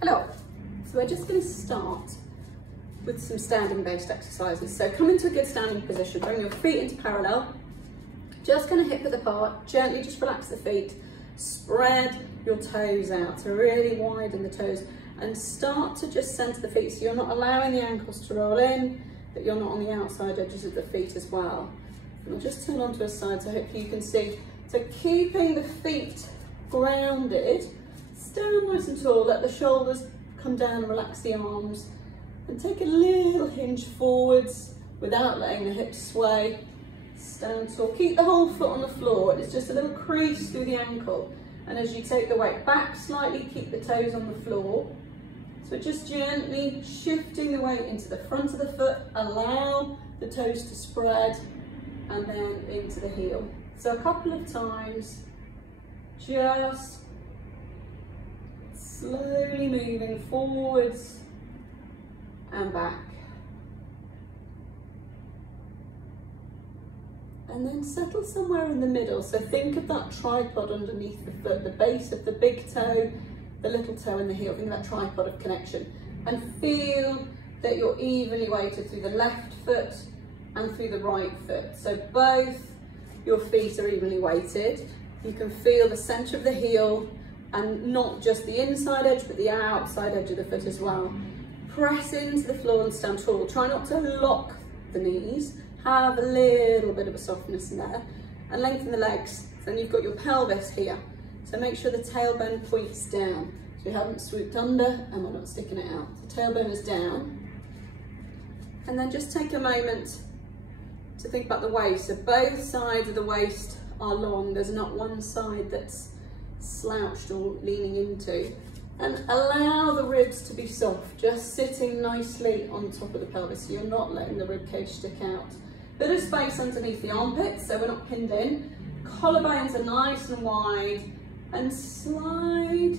Hello, so we're just going to start with some standing based exercises. So come into a good standing position, bring your feet into parallel, just going to hip width apart, gently just relax the feet, spread your toes out, so really widen the toes and start to just centre the feet so you're not allowing the ankles to roll in, but you're not on the outside edges of the feet as well. And I'll just turn onto a side so hopefully you can see. So keeping the feet grounded, stand nice and tall, let the shoulders come down, relax the arms and take a little hinge forwards without letting the hips sway. Stand tall, keep the whole foot on the floor, it's just a little crease through the ankle, and as you take the weight back slightly, keep the toes on the floor. So just gently shifting the weight into the front of the foot, allow the toes to spread and then into the heel. So a couple of times, just slowly moving forwards and back. And then settle somewhere in the middle. So think of that tripod underneath the foot, the base of the big toe, the little toe and the heel. Think of that tripod of connection. And feel that you're evenly weighted through the left foot and through the right foot. So both your feet are evenly weighted. You can feel the centre of the heel and not just the inside edge, but the outside edge of the foot as well. Press into the floor and stand tall. Try not to lock the knees. Have a little bit of a softness in there and lengthen the legs. Then you've got your pelvis here. So make sure the tailbone points down. So you haven't swooped under and we're not sticking it out. The tailbone is down. And then just take a moment to think about the waist. So both sides of the waist are long. There's not one side that's slouched or leaning into. And allow the ribs to be soft, just sitting nicely on top of the pelvis. So you're not letting the rib cage stick out. Bit of space underneath the armpits, so we're not pinned in. Collarbones are nice and wide, and slide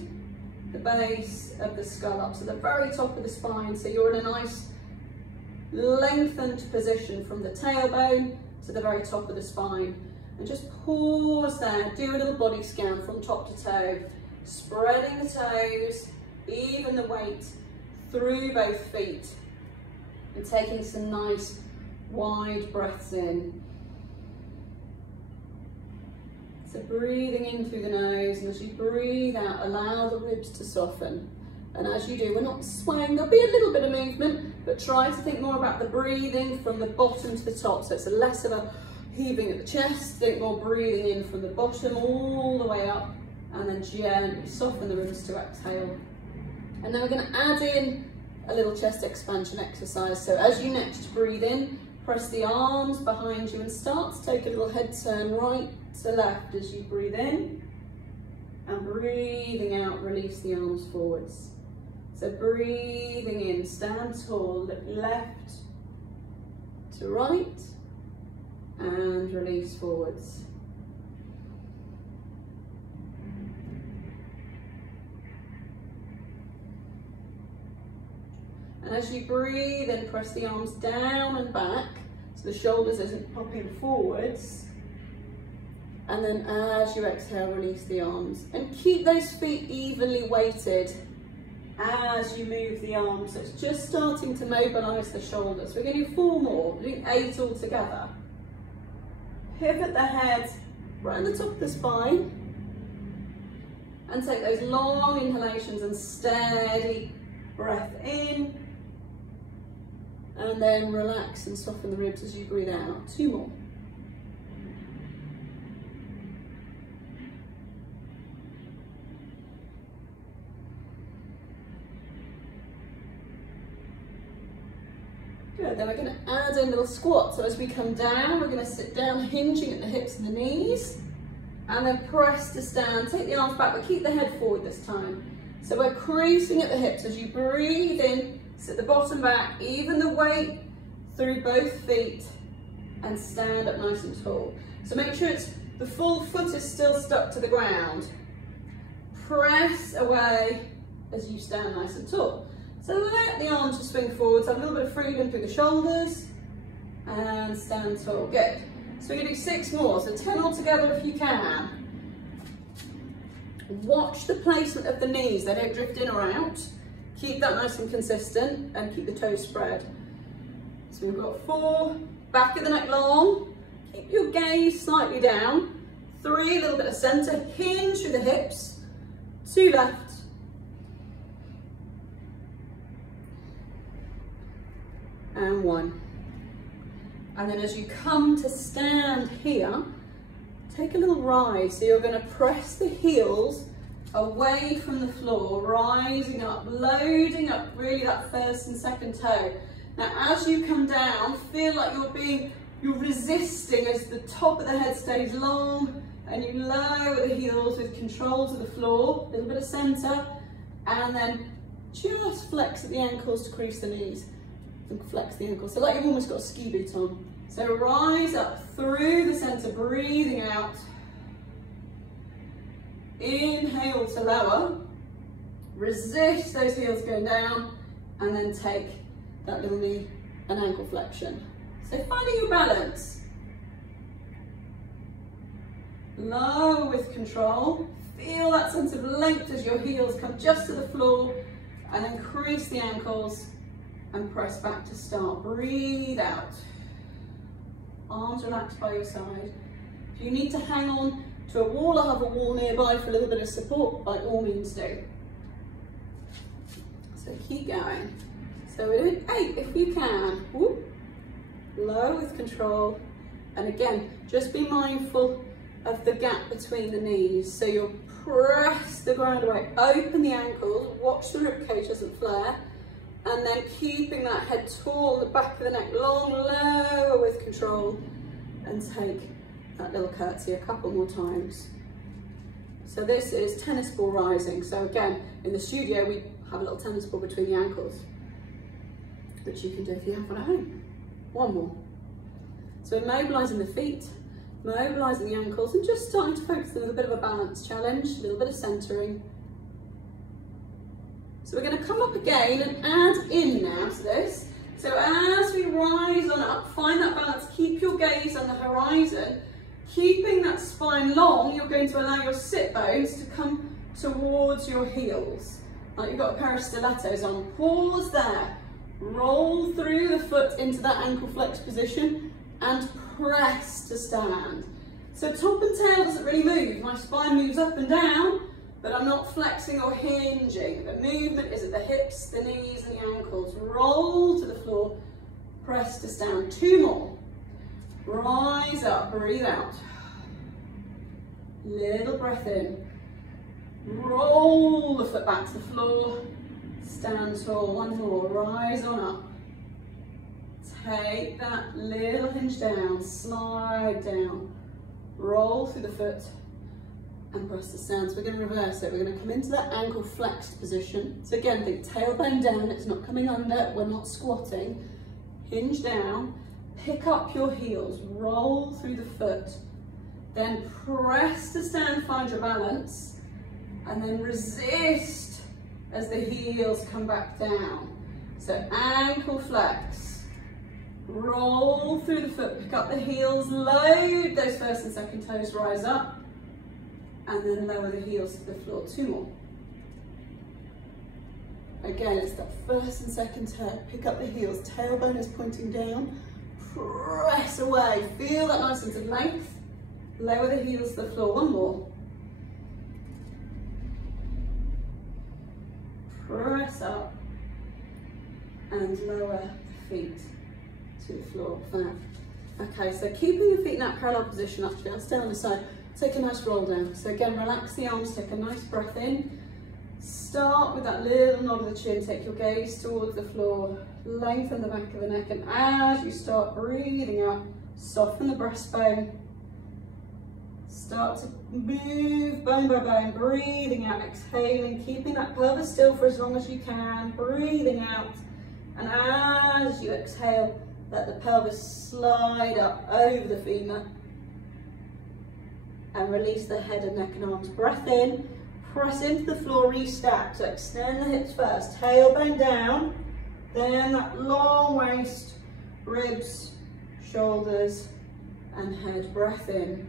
the base of the skull up to the very top of the spine. So you're in a nice lengthened position from the tailbone to the very top of the spine. And just pause there, do a little body scan from top to toe, spreading the toes, even the weight through both feet, and taking some nice wide breaths in. So breathing in through the nose, and as you breathe out, allow the ribs to soften. And as you do, we're not swaying, there'll be a little bit of movement, but try to think more about the breathing from the bottom to the top. So it's less of a heaving at the chest, think more breathing in from the bottom all the way up, and then gently soften the ribs to exhale. And then we're going to add in a little chest expansion exercise. So as you next breathe in, press the arms behind you and start to take a little head turn right to left as you breathe in, and breathing out, release the arms forwards. So breathing in, stand tall, look left to right, and release forwards. And as you breathe in, press the arms down and back so the shoulders isn't popping forwards. And then as you exhale, release the arms. And keep those feet evenly weighted as you move the arms. So it's just starting to mobilise the shoulders. We're going to do 4 more, we're doing 8 all together. Pivot the head right at the top of the spine. And take those long inhalations and steady breath in. And then relax and soften the ribs as you breathe out. 2 more. Good, then we're going to add in a little squat. So as we come down, we're going to sit down, hinging at the hips and the knees. And then press to stand. Take the arms back, but keep the head forward this time. So we're creasing at the hips as you breathe in. Sit the bottom back, even the weight through both feet, and stand up nice and tall. So make sure the full foot is still stuck to the ground. Press away as you stand nice and tall. So let the arms just swing forwards, have a little bit of freedom through the shoulders, and stand tall. Good. So we're going to do 6 more, so 10 all together if you can. Watch the placement of the knees, they don't drift in or out. Keep that nice and consistent and keep the toes spread. So we've got 4, back of the neck long, keep your gaze slightly down, 3, a little bit of center, hinge through the hips, 2 left, and 1. And then as you come to stand here, take a little rise. So you're going to press the heels away from the floor, rising up, loading up really that first and second toe. Now as you come down, feel like you're resisting as the top of the head stays long, and you lower the heels with control to the floor, a little bit of center, and then just flex at the ankles to crease the knees. And flex the ankles, so like you've almost got a ski boot on. So rise up through the center, breathing out. Inhale to lower, resist those heels going down, and then take that little knee and ankle flexion. So finding your balance. Lower with control, feel that sense of length as your heels come just to the floor, and then crease the ankles and press back to start. Breathe out. Arms relaxed by your side. If you need to hang on to a wall or have a wall nearby for a little bit of support, by all means do. So keep going. So we're doing 8 if you can. Whoop. Low with control. And again, just be mindful of the gap between the knees. So you'll press the ground away, open the ankles, watch the ribcage doesn't flare, and then keeping that head tall, the back of the neck long, lower with control, and take that little curtsy a couple more times. So this is tennis ball rising. So again, in the studio, we have a little tennis ball between the ankles, which you can do if you have one at home. One more. So mobilising the feet, mobilising the ankles, and just starting to focus on a bit of a balance challenge, a little bit of centering. So we're going to come up again and add in now to this. So as we rise on up, find that balance, keep your gaze on the horizon, keeping that spine long. You're going to allow your sit bones to come towards your heels. Like you've got a pair of stilettos on. Pause there, roll through the foot into that ankle flex position and press to stand. So top and tail doesn't really move. My spine moves up and down, but I'm not flexing or hinging. The movement is at the hips, the knees and the ankles. Roll to the floor, press to stand. 2 more. Rise up, breathe out. Little breath in. Roll the foot back to the floor, stand tall. 1 more, rise on up. Take that little hinge down, slide down. Roll through the foot and press to stand. So we're going to reverse it. We're going to come into that ankle flexed position. So again, think tailbone down, it's not coming under, we're not squatting. Hinge down, pick up your heels, roll through the foot, then press to stand, find your balance, and then resist as the heels come back down. So ankle flex, roll through the foot, pick up the heels, load those first and second toes, rise up, and then lower the heels to the floor. 2 more. Again, it's that first and second toe, pick up the heels, tailbone is pointing down, press away, feel that nice sense of length, lower the heels to the floor. 1 more. Press up and lower the feet to the floor. Flat. Okay, so keeping your feet in that parallel position, actually, I'll stay on the side. Take a nice roll down. So again, relax the arms, take a nice breath in. Start with that little nod of the chin, take your gaze towards the floor, lengthen the back of the neck, and as you start breathing out, soften the breastbone. Start to move bone by bone, breathing out, exhaling, keeping that pelvis still for as long as you can, breathing out. And as you exhale, let the pelvis slide up over the femur and release the head and neck and arms. Breath in, press into the floor, restack. So extend the hips first, tailbone down, then that long waist, ribs, shoulders and head. Breath in.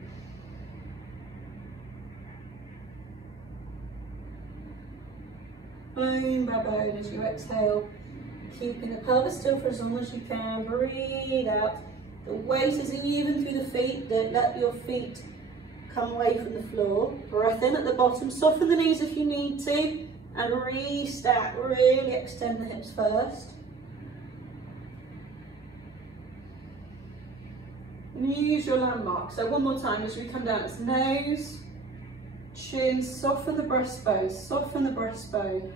bone by bone as you exhale, keeping the pelvis still for as long as you can. Breathe out. The weight is even through the feet. Don't let your feet come away from the floor. Breath in at the bottom, soften the knees if you need to, and restack. Really extend the hips first. And use your landmark. So one more time as we come down, it's nose, chin, soften the breastbone, soften the breastbone.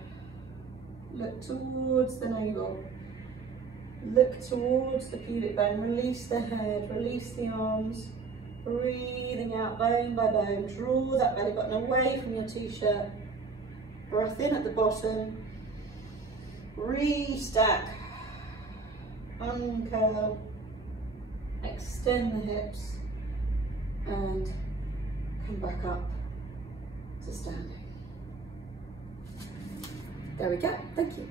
Look towards the navel. Look towards the pubic bone. Release the head, release the arms. Breathing out bone by bone. Draw that belly button away from your t-shirt. Breath in at the bottom. Restack. Uncurl. Extend the hips. And come back up to standing. There we go. Thank you.